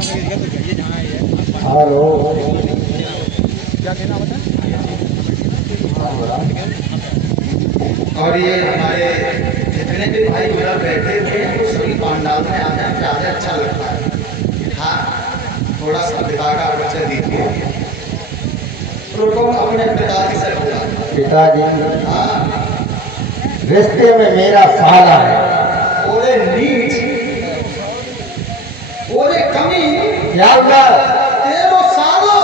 Hello, क्या कहना बता। और ये हमारे जितने भी भाई उधर बैठे हुए हैं वो सभी पांडाल में आ जाए ज़्यादा अच्छा लगता है। हाँ, थोड़ा सा पिता का परिचय दीजिए। अपने पिताजी से बोला। पिताजी हाँ, रिश्ते में मेरा साला है। ओरे नीच, ओरे कमी, क्या हुआ? तेरो सालो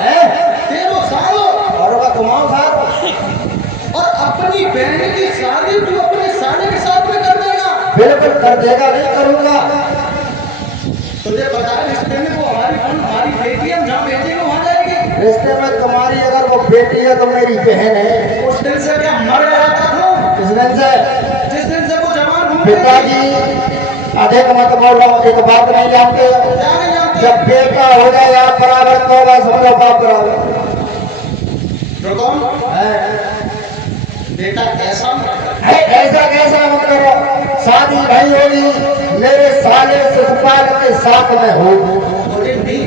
है तेरो सालो और वह तुम्हारा साथ और अपनी बहन की शादी तू अपने साले के साथ में कर देगा। बिल्कुल कर देगा, नहीं करूंगा। तुझे पता है रिश्ते में वो हमारी बेटी हम जहाँ भेजेंगे वहाँ जाएगी। रिश्ते में तुम्हारी अगर वो बेटी है तो मेरी बहन है। उस दिन से क्या मर गया था तू? इस दिन से जिस दिन से वो जवान घूम रही थी। पिताजी अधिक मत बोलो, एक बात नहीं जानते हो? क्या नहीं जानते? जब बेटा हो जाए आप बराबर तो बस समझो बाप बराबर रुको, है। बेटा ऐसा मत कर। है, ऐसा कैसा मत करो। शादी भाई होगी मेरे साले सुखपाल के साथ में होगी। मुझे नहीं,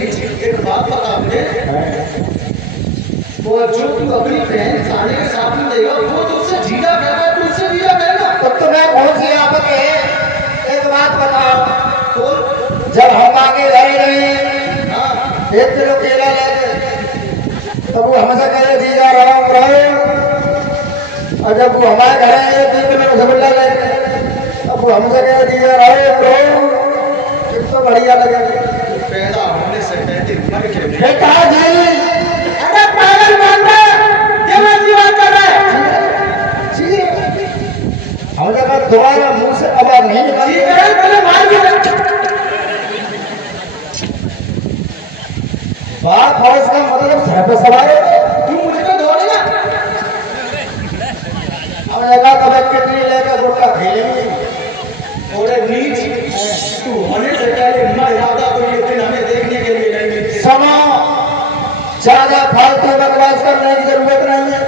एक बात बता मुझे, वो जो तू अपनी बहन साले के साथ में देगा वो तुझसे जीजा कहेगा, तू उससे जीजा कहेगा। तो तुम्हें कौन सी आपत है? एक बात बताओ, तो जब हम आगे रह रहे हाँ, 1 किलो केला लेके तब वो हमसे कहे जीजा राम रहो, और जब वो हमारे घर आए 2 किलो रसगुल्ला लेके तब वो हमसे कहे जीजा रहो, कितना बढ़िया लगे। पैदा होने से पहले मर के बेटा जी, अरे पागल बंदा, ये कैसी बात कर रहा है? जी हम जगह दोबारा मुंह से आवाज नहीं निकाली। जी पहले मार के बात और इसका मतलब सर पे सवार है। तू मुझ पे दौड़ेगा। अब लगा कभी कितनी लेकर गुटका खेलेंगे। और नीच, तू होने से पहले मर जाता तो ये दिन हमें देखने के लिए नहीं मिलती। समा ज्यादा फालतू बकवास करने की जरूरत नहीं है।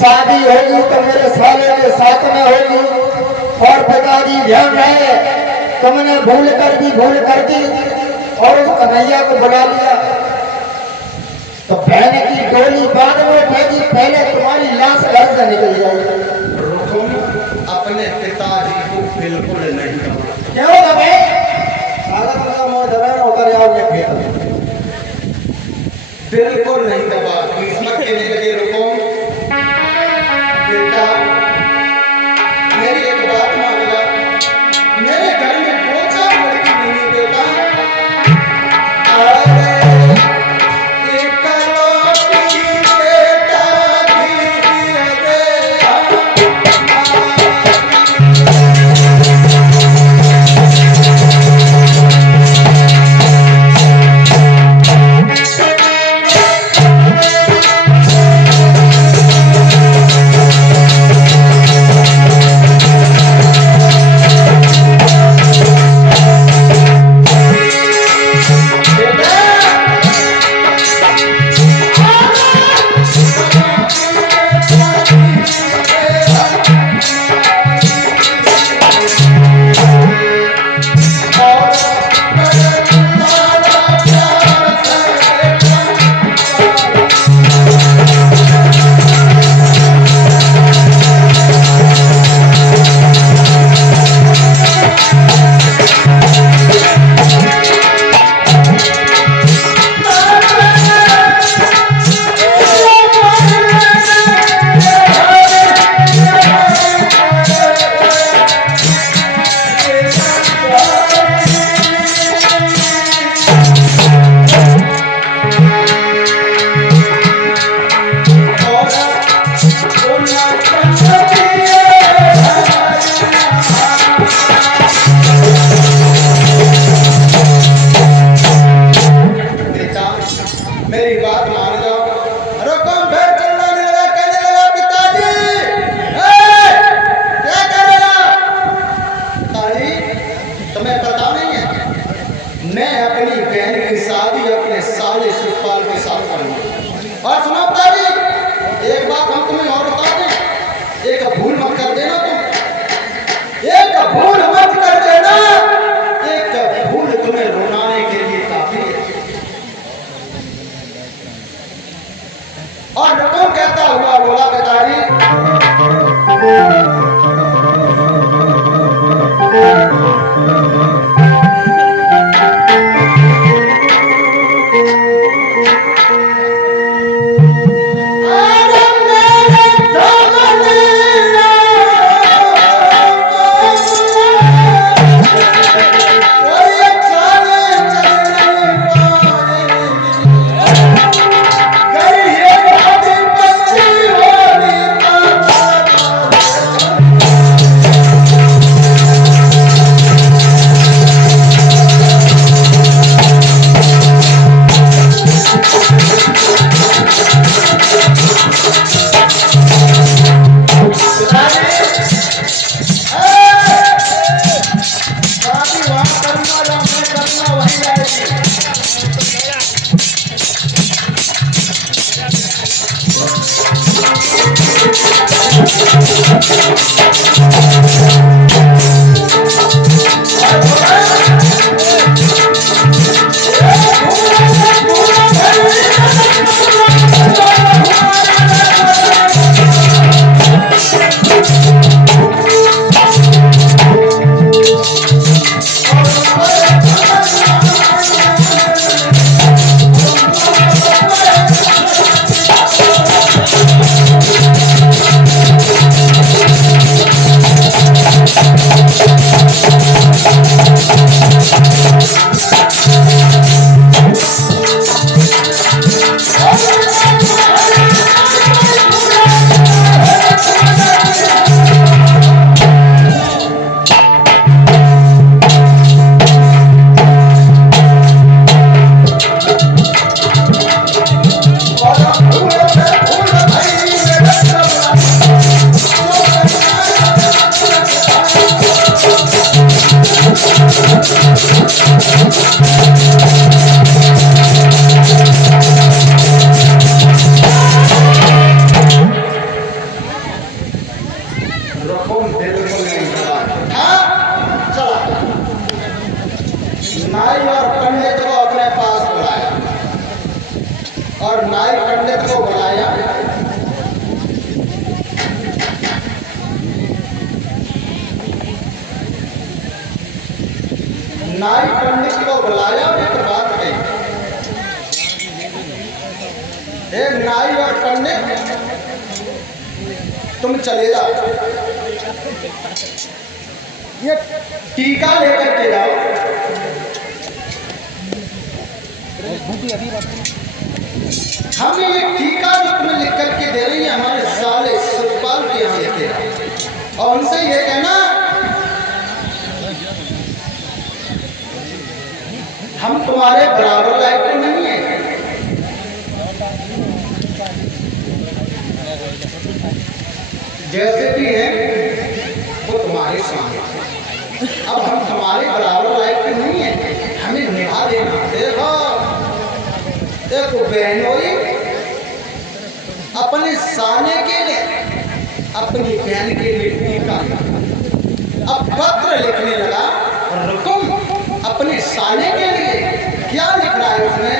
शादी होगी तो मेरे साले के साथ में होगी। और पिताजी ध्यान रहे, तुमने भूल कर दी और उस कन्हैया को बुला लिया तो बहन की डोली बाद में उठेगी, पहले तुम्हारी लाश घर से निकल जाएगी। रुकुम अपने पिताजी को बिल्कुल नहीं करना। क्यों दबे? कागज का मुंह दबे ना उतर जाओ ये खेत। बिल्कुल नहीं दबा, किस्मत के लिए रुकुम। बेटा मेरी एक बात मान ला, मेरे घर में 2-4 लड़की नहीं है बेटा। अरे इकलौती बेटा भूल मत कर देना, एक भूल तुम्हें रुलाने नाई और पंडित को अपने पास बुलाया और नाई पंडित को बुलाया। नाई पंडित को बुलाया और एक बात कही, नाई और पंडित तुम चले जाओ, ये टीका लेकर के जाओ। हम ये टीका जो तुम्हें लिख करके दे रही है हमारे साले सतपाल के यहाँ लेके आओ और उनसे ये कहना हम तुम्हारे बराबर लायक तो नहीं है। जैसे भी है वो तुम्हारे सामने, अब हम तुम्हारे बराबर लायक तो नहीं है, हमें निभा देना। देखो देखो बहनोई अपने साने के लिए अपनी बहन के लिए टीका, अब पत्र लिखने लगा और रुकुम अपने साने के लिए क्या लिख रहा है उसमें,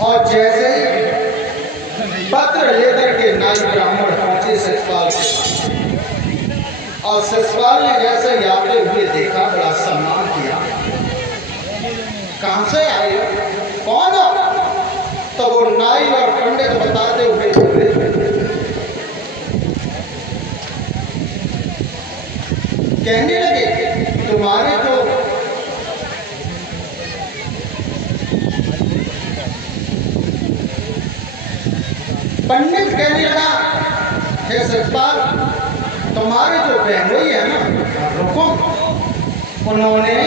और जैसे पत्र लेकर के नाई ब्राह्मण पहुंचे सचपाल के पास और सचपाल ने जैसे आते हुए देखा, बड़ा सम्मान किया। कहां से आए, कौन हो? तो वो नाई और पंडित बताते हुए कहने लगे तुम्हारे तो पंडित कहने लगा हे सचपाल तुम्हारे जो बहनोई है ना रुको, उन्होंने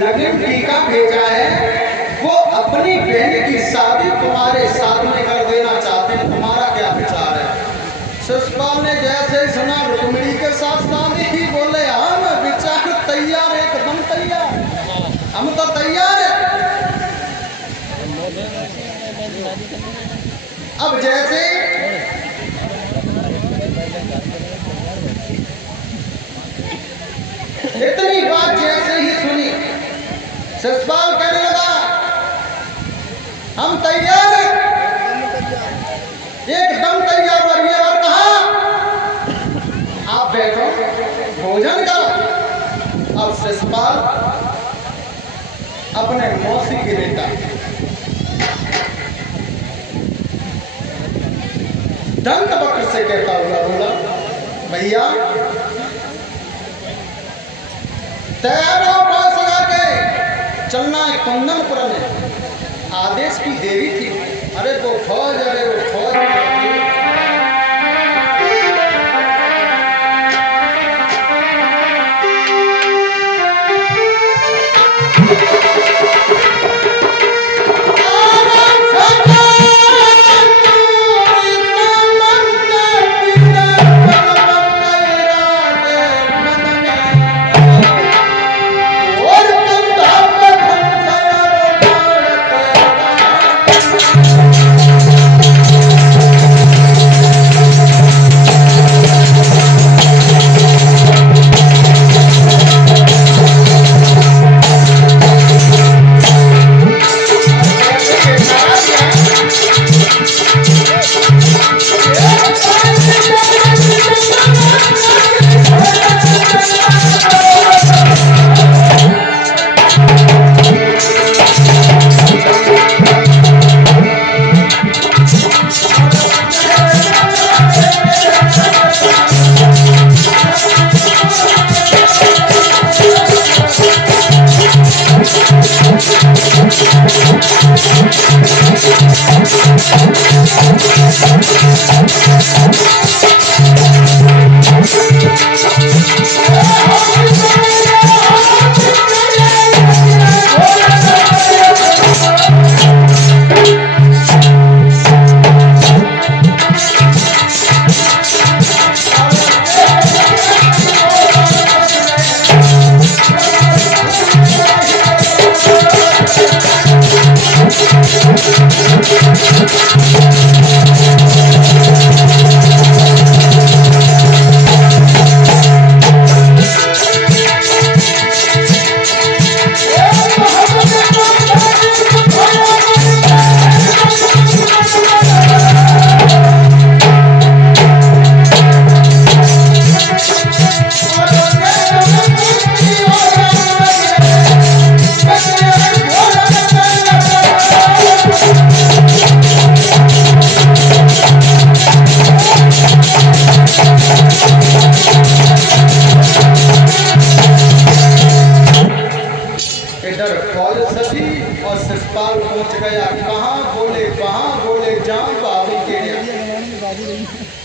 लगन टीका भेजा है, वो अपनी बहन की शादी तुम्हारे साथ में कर देना चाहते हैं, तुम्हारा क्या विचार है? सचपाल ने जैसे ही सुना रुक्मिणी के साथ शादी ही बोले हाँ मैं विचार तैयार एक एकदम तैयार, हम तो तैयार है। अब जैसे इतनी बात जैसे ही सुनी, शिषपाल कहने लगा हम तैयार हैं, एकदम तैयार रहिए। और कहा आप बैठो भोजन करो। अब शिषपाल अपने मौसी के बेटा दंतवक्र से कहता हुआ बोला, भैया तैयार हो, पास लगा के चलना है कुंदनपुर में। आदेश की देरी थी, अरे वो फौज, अरे वो फौज।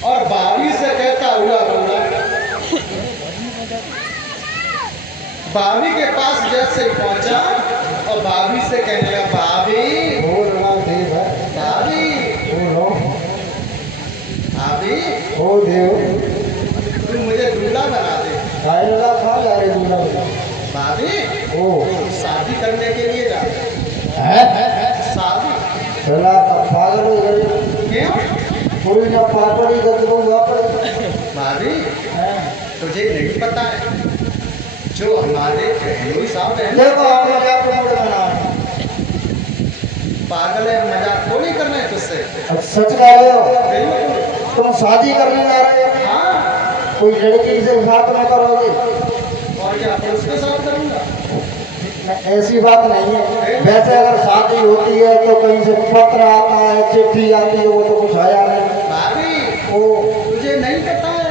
और भाभी से कहता हुआ बोला, भाभी के पास जैसे पहुंचा और भाभी से कहने लगा, भाभी भाभी भाभी ओ देव, तुम मुझे दूल्हा बना दे। भाभी ओ शादी करने के लिए जा शादी पागल हो गए, क्यों? कोई ना पापड़ी कर दूंगा भाभी तुझे नहीं पता है जो हमारे बहनोई साहब हैं, देखो आप मजाक बना पागल है, मजाक थोड़ी करना है तुझसे। अब सच कह रहे हो, बिल्कुल। तुम शादी करने जा रहे हो? हाँ। कोई लड़की से साथ में करोगे? और क्या पुरुष के साथ करूंगा? ऐसी बात नहीं है। वैसे अगर शादी होती है तो कहीं से पत्र आता है, चिट्ठी आती है, वो तो कुछ आया नहीं। भाभी ओ तुझे नहीं पता है।